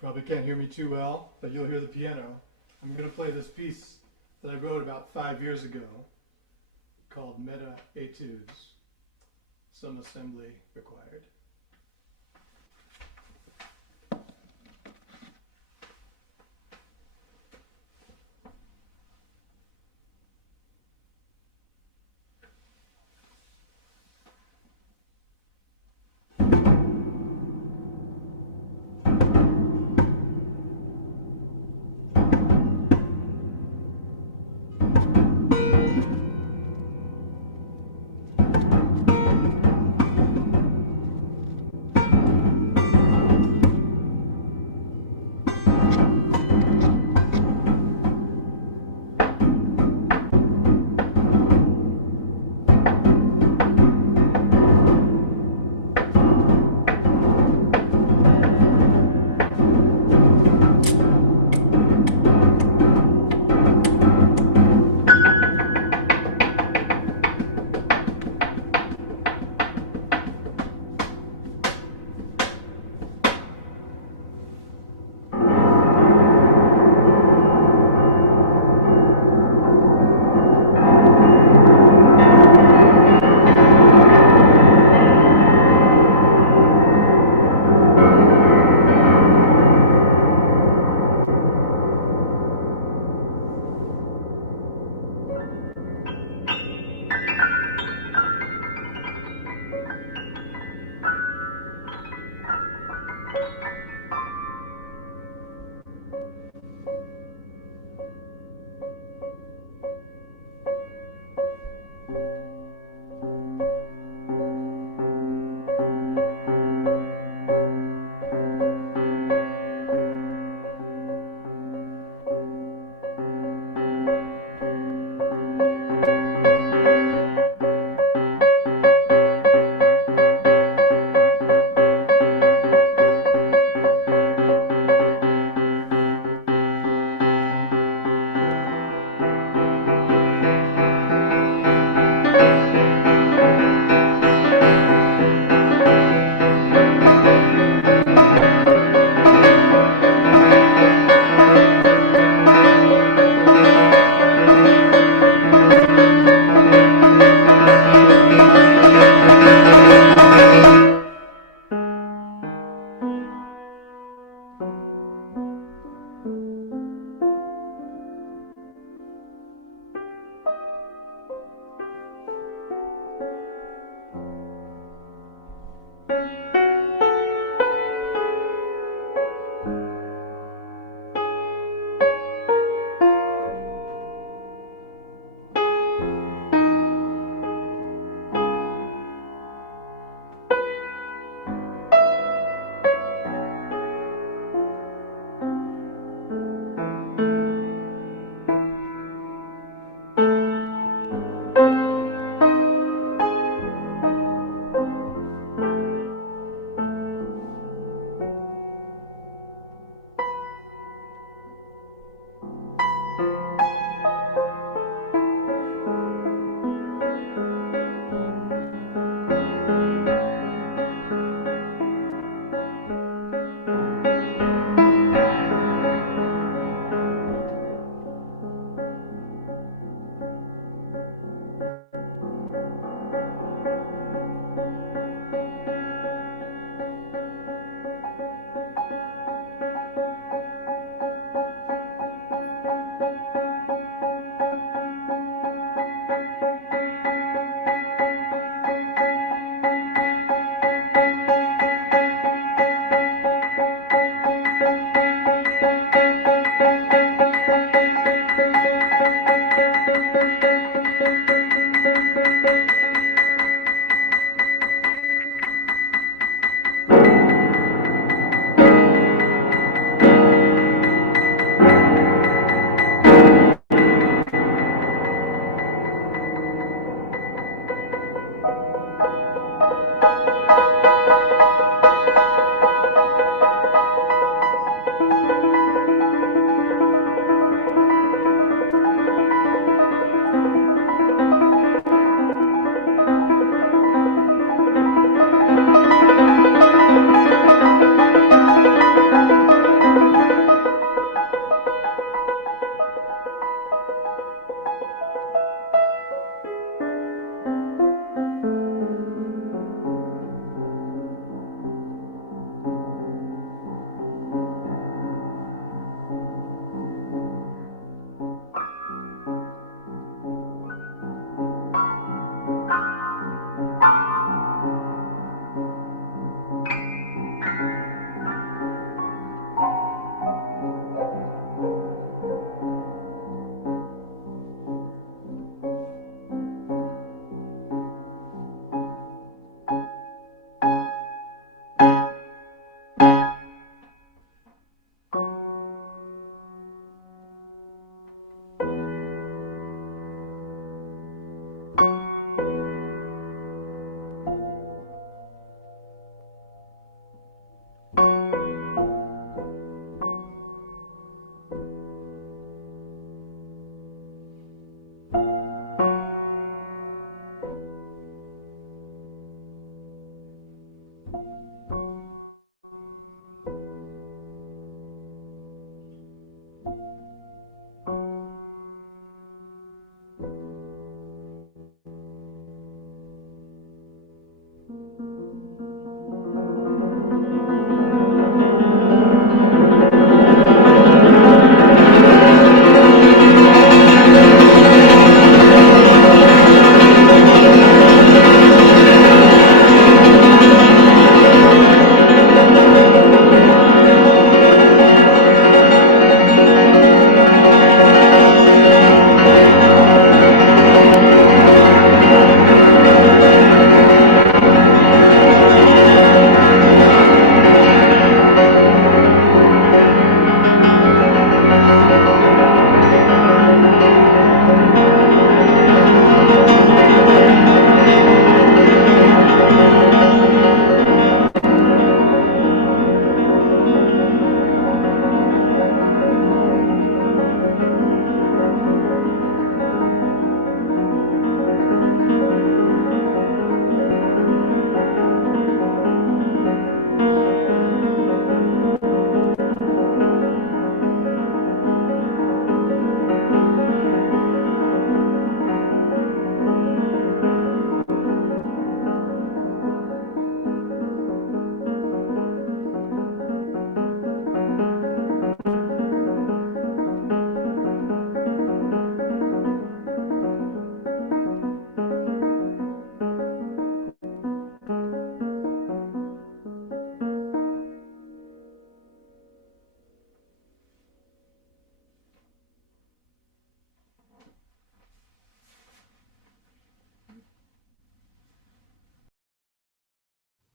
Probably can't hear me too well, but you'll hear the piano. I'm going to play this piece that I wrote about 5 years ago called Meta-Etudes. Some assembly required.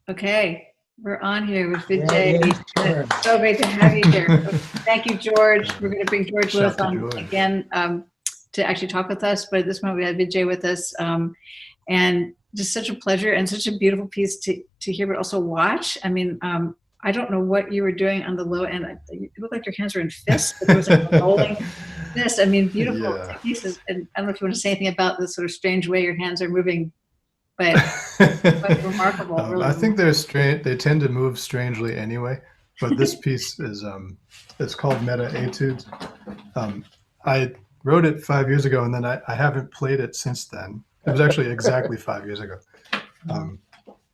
Okay, we're on here with There Vijay. is George. So great to have you here. Thank you, George. We're going to bring George Shout Wolfe to on George. again to actually talk with us. But at this moment, we had Vijay with us, and just such a pleasure and such a beautiful piece to hear, but also watch. I mean, I don't know what you were doing on the low end. It looked like your hands were in fists, but there was like a rolling fist. I mean, beautiful Yeah. pieces. And I don't know if you want to say anything about this sort of strange way your hands are moving, but remarkable. Really I think they're strange. They tend to move strangely anyway. But this piece is it's called Meta-Etudes. I wrote it 5 years ago, and then I haven't played it since then. It was actually exactly 5 years ago.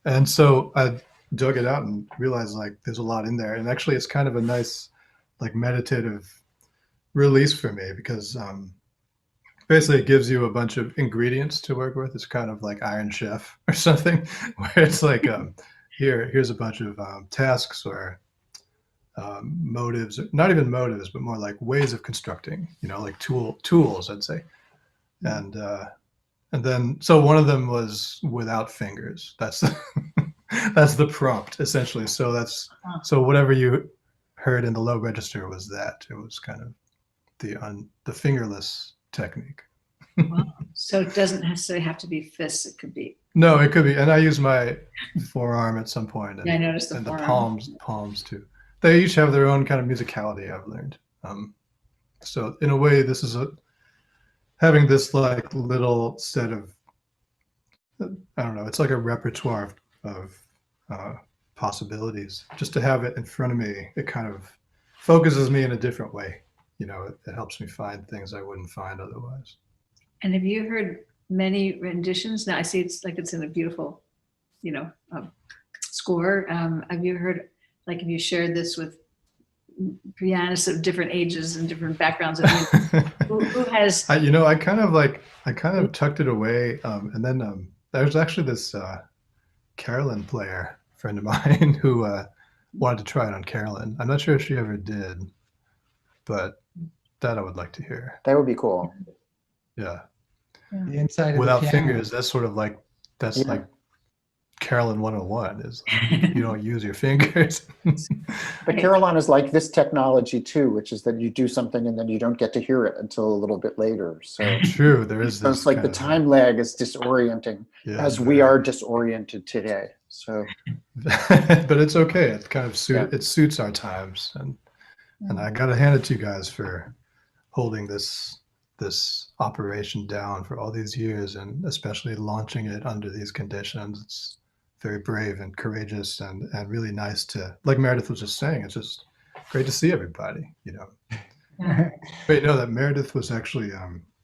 And so I dug it out and realized like there's a lot in there. And actually, it's kind of a nice like meditative release for me because basically it gives you a bunch of ingredients to work with. It's kind of like Iron Chef or something, where it's like here's a bunch of tasks or motives, not even motives, but more like ways of constructing, like tools, I'd say. And then so one of them was without fingers. That's that's the prompt essentially. So whatever you heard in the low register was that. It was kind of the fingerless technique. Wow. So it doesn't necessarily have to be fists. It could be. No, it could be. And I use my forearm at some point. And, Yeah, I noticed the and forearm. the palms too. They each have their own kind of musicality, I've learned. So in a way, this is having this like little set of, I don't know, it's like a repertoire of possibilities. Just to have it in front of me, it kind of focuses me in a different way. It helps me find things I wouldn't find otherwise. And have you heard many renditions? Now I see it's in a beautiful, score. Have you heard, have you shared this with pianists of different ages and different backgrounds? Who has? I kind of tucked it away, and then there's actually this carillon player friend of mine who wanted to try it on carillon. I'm not sure if she ever did, but that I would like to hear. That would be cool. Yeah. The inside of Without the piano. fingers, that's sort of like like Carolyn 101 is you don't use your fingers. But Carillon is like this technology too, which is that you do something and then you don't get to hear it until a little bit later. So true, there is so this. it's like the time lag is disorienting, as we are disoriented today. So, but it's okay. It kind of it suits our times, and I gotta hand it to you guys for holding this operation down for all these years, and especially launching it under these conditions. very brave and courageous and really nice to, like Meredith was just saying, it's just great to see everybody, you know. Wait, no, that Meredith was actually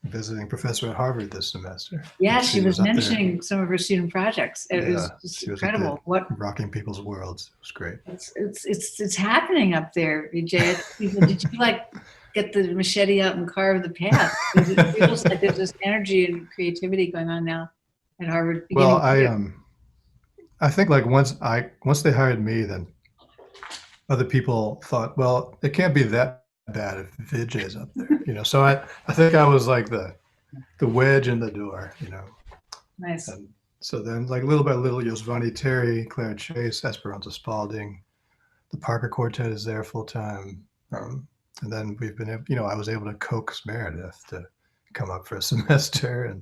visiting professor at Harvard this semester. Yeah, And she was up there. mentioning some of her student projects. It was Yeah, just she was incredible. What rocking people's worlds. It was great. it's happening up there, Vijay. Did you like get the machete out and carve the path? It feels like there's this energy and creativity going on now at Harvard. Well, beginning I think like once they hired me, then other people thought, well, it can't be that bad if Vijay's up there, you know. So I think I was like the wedge in the door, you know. Nice. And so then, like little by little, Yosvani Terry, Claire Chase, Esperanza Spalding, the Parker Quartet is there full time, and then we've been, you know, I was able to coax Meredith to come up for a semester, and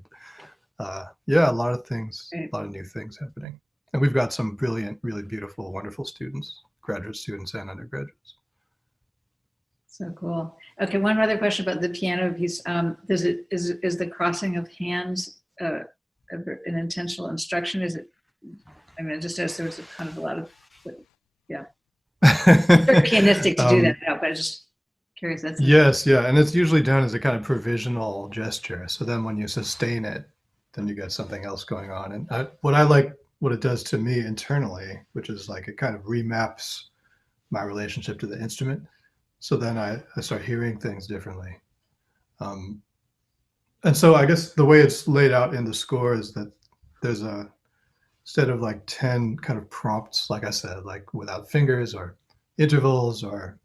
yeah, a lot of things, a lot of new things happening, and we've got some brilliant, really beautiful, wonderful students, graduate students and undergraduates. So cool. Okay, one other question about the piano piece. Is the crossing of hands an intentional instruction? Is it? I mean, just as there was kind of a lot of, yeah, very pianistic to do that. No, but I'm just curious. That's yes, yeah, and it's usually done as a kind of provisional gesture. So then, when you sustain it, then you get something else going on. And what I like, what it does to me internally, which is like it kind of remaps my relationship to the instrument. So then I start hearing things differently. And so I guess the way it's laid out in the score is that there's instead of like 10 kind of prompts, like I said, like without fingers or intervals or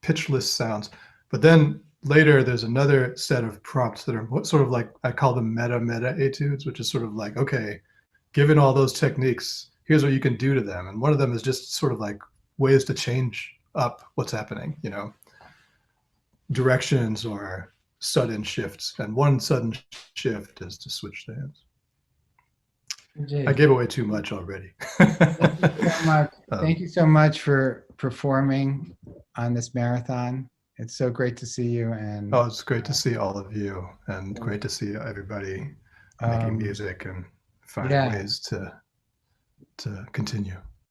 pitchless sounds. But then later there's another set of prompts that are sort of like, I call them Meta-Etudes, which is sort of like, okay, given all those techniques, here's what you can do to them. And one of them is just sort of like ways to change up what's happening, you know, directions or sudden shifts. And one sudden shift is to switch the hands. Vijay, I gave away too much already. thank you so much. Thank you so much for performing on this marathon. It's so great to see you. And Oh, it's great to see all of you, and great to see everybody making music and finding ways to continue.